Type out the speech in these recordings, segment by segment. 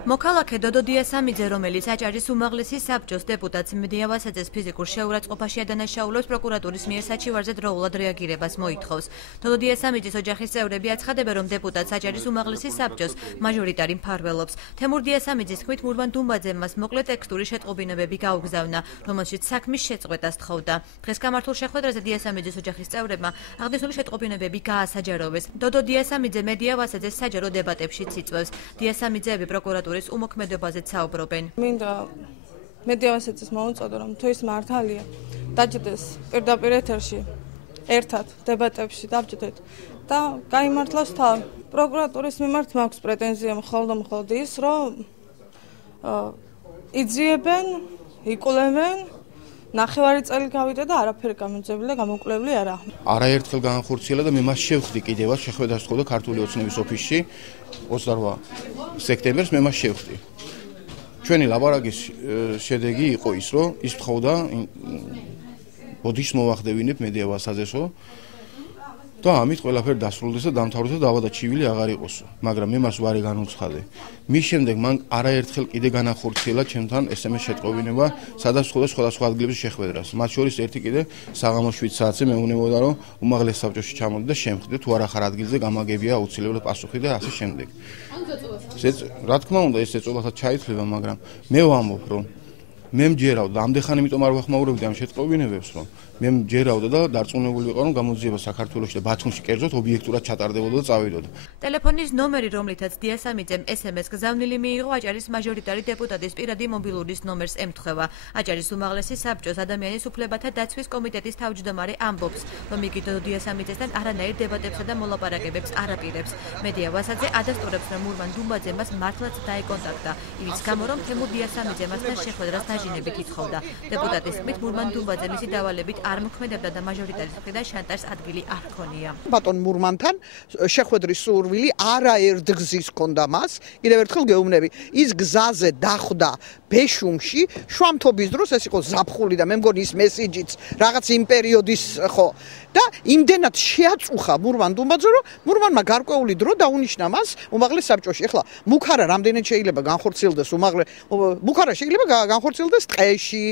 მოქალაქე დოდო დიასამიძე, რომელიც აჭარის უმაღლესი საბჭოს დეპუტატს მედია ვასაძეს ფიზიკურ შეურაცხყოფაში ადანაშაულებს, პროკურატურის მიერ საჩივარზე დროულად რეაგირებას მოითხოვს. დოდო დიასამიძის ოჯახის წევრები აცხადებენ, რომ დეპუტატს აჭარის უმაღლესი საბჭოს მაჟორიტარი მფარველობს. თემურ დიასამიძის თქმით, მურვან დუმბაძემ მას მოკლე ტექსტური შეტყობინებები გაუგზავნა, რომელშიც საქმის შეწყვეტას თხოვდა. დღეს გამართულ შეხვედრაზე დიასამიძის ოჯახის წევრებმა აღნიშნული შეტყობინებები გაასაჯაროვეს. დოდო დიასამიძე მედია ვასაძეს საჯარო დებატებშიც იწვევს. დიასამიძეები პროკურატურის უმოქმედებაზე საუბრობენ. მინდა მედია ვასაძეს მოუწოდო, რომ თუ ის მართალია, დაჯდეს პირდაპირ ეთერში ერთად დებატებში დავჯდეთ და გაიმართლოს თავი. პროკურატურის მიმართ მაქვს პრეტენზია მხოლოდ ის, რომ იძიებენ, იკვლევენ, ნახევარი წელი გავიდა და არაფერი გამოძებული და გამოკვლეული არა. არაერთხელ განახორციელა და მე მას შევხვდი კიდევაც შეხვედრას თხოვდა ქართული ოცნების ოფისში 28 სექტემბერს მე მას შევხვდი. ჩვენი ლაბორატორიის შედეგი იყო ის, რომ ის თხოვდა ბოდიშს მოვახდევინებ მედია ვასაძესო და ამით ყველაფერი დასრულდეს და დამთავრდეს და დავა და ჩივილი აღარ იყოსო. მაგრამ მე მას ვარი განუცხადე. მის შემდეგ მან არაერთხელ კიდე განახორციელა ჩემთან SMS შეტყობინება, სადაც თხოვდა სხვადასხვა ადგილებში შეხვედრას. მათ შორის ერთი კიდე საღამოს 7 საათზე მეუბნებოდა, რომ უმაღლეს საბჭოში ჩამოდი და შემხვიდე, თუ არა ხარ ადგილზე, გამაგებია აუცილებლად პასუხი და ასე შემდეგ. რა თქმა უნდა, ეს ეწოლასაც ჩაითვლება, მაგრამ მე ვამბობ, რომ მე მჯერავდა, ამდენ იმიტომ არ ვახმაურებდი ამ შეტყობინებებს, რომ მე მჯერავდა და დარწმუნებული ვიყავ, რომ გამოძიება საქართველოში და ბათუმში კერძოდ ობიექტურად ჩატარდებოდა და წავიდოდა. ტელეფონის ნომერი, რომლითაც დიასამიძემ SMS გზავნილი მიიღო, აჭარის მაჟორიტარი დეპუტატის პირადი მობილურის ნომერს ემთხვევა. აჭარის უმაღლესი საბჭოს ადამიანის უფლებათა დაცვის კომიტეტის თავმჯდომარე ამბობს, რომ იგი დოდო დიასამიძესთან არანაირ დებატებსა და მოლაპარაკებებს არ აპირებს. მედია ვასაძე ადასტურებს, რომ მურვან დუმბაძე მას მართლაც დაეკონტაქტა, იმის გამო, რომ თემურ დიასამიძე მასთან შეხვედრას დაჟინებით ითხოვდა. დეპუტატის თქმით, მურვან დუმბაძე მისი დავალებით არ მოქმედებდა და მაჟორიტარის მხრიდან შანტაჟს ადგილი არ ჰქონია. ბატონ მურმანთან შეხვედრის სურვილი არაერთ გზის ჰქონდა მას. კიდევ ერთხელ გეუბნები, ის გზაზე დახვდა ბეშუმში, შვამთობის დროს ეს იყო ზაფხული და მე მგონი ის მესიჯიც რაღაც იმ პერიოდის ხო და იმდენად შეაწუხა მურვან დუმბაძე, რომ მურვანმა გარკვეული დრო დაუნიშნა მას უმაღლეს საბჭოში. ეხლა მუქარა რამდენად შეიძლება განხორციელდეს მუქარა შეიძლება განხორციელდეს ტყეში,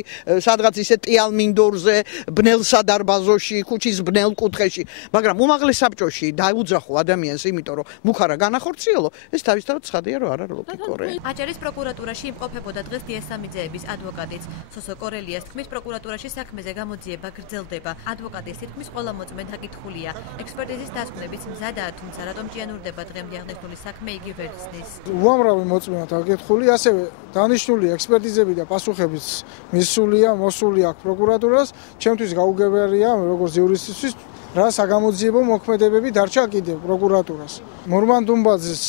სადღაც ისე ტიალმინდორზე, ბნელსა დარბაზოში, ქუჩის ბნელ კუთხეში, მაგრამ უმაღლეს საბჭოში დაუძახო ადამიანს, იმიტომ რომ მუქარა განახორციელო, ეს თავისთავად ცხადია, რომ არ არის ლოგიკური. აჭარის პროკურატურაში იმყოფებოდა დღეს დიასამიძეების ადვოკატიც. სოსო კორელიას თქმის, პროკურატურაში საქმეზე გამოძიება გრძელდება. ადვოკატის თქმის, ყველა მოწმე დაკითხულია. ექსპერტიზის დასკვნებიც მზადაა, თუმცა რატომ ჭიანურდება დღემდე აღნიშნული საქმე იგი ვერ ხსნის. უამრავი მოწმეა დაკითხული, ასევე დანიშნული ექსპერტიზები და პასუხებიც მოსული აქვს პროკურატურას. ჩემთვის გაუგებარია, როგორც იურისტისთვის, რა საგამოძიებო მოქმედებები დარჩა კიდევ პროკურატურას. მურვან დუმბაძის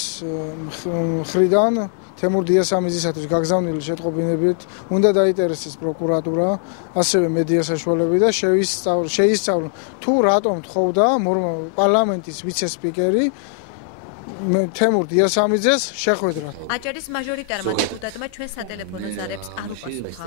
მხრიდან თემურ დიასამიძისათვის გაგზავნილი შეტყობინებით უნდა დაინტერესდეს პროკურატურა, ასევე მედია საშუალებები და შეისწავლონ თუ რატომ თხოვდა პარლამენტის ვიცე-სპიკერი თემურ დიასამიძეს შეხვედრა. აჭარის მაჟორიტარმა დეპუტატმა ჩვენ სატელეფონო ზარებს არ უპასუხა.